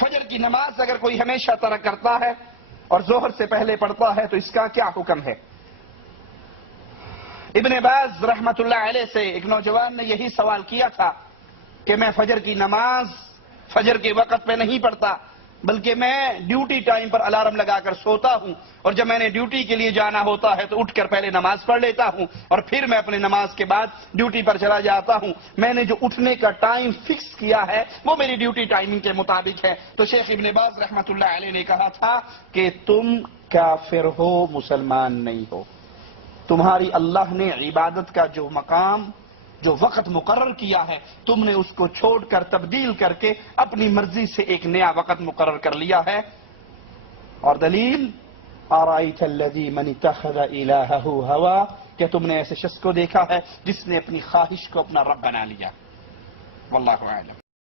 فجر کی نماز اگر کوئی ہمیشہ ترک کرتا ہے اور ظہر سے پہلے پڑھتا ہے تو اس کا کیا حکم ہے؟ ابن باز رحمت اللہ علیہ سے ایک نوجوان نے یہی سوال کیا تھا کہ میں فجر کی نماز فجر کے وقت پہ نہیں پڑھتا، بلکہ میں ڈیوٹی ٹائم پر الارم لگا کر سوتا ہوں، اور جب میں نے ڈیوٹی کے لیے جانا ہوتا ہے تو اٹھ کر پہلے نماز پڑھ لیتا ہوں اور پھر میں اپنے نماز کے بعد ڈیوٹی پر چلا جاتا ہوں۔ میں نے جو اٹھنے کا ٹائم فکس کیا ہے وہ میری ڈیوٹی ٹائمنگ کے مطابق ہے۔ تو شیخ ابن باز رحمت اللہ علیہ نے کہا تھا کہ تم کافر ہو، مسلمان نہیں ہو۔ تمہاری اللہ نے عبادت کا جو مقام، جو وقت مقرر کیا ہے، تم نے اس کو چھوڑ کر تبدیل کر کے اپنی مرضی سے ایک نیا وقت مقرر کر لیا ہے۔ اور دلیل ارائیت الذی من اتخذ الہہ ہوا، کہ تم نے ایسے شخص کو دیکھا ہے جس نے اپنی خواہش کو اپنا رب بنا لیا۔ واللہ اعلم۔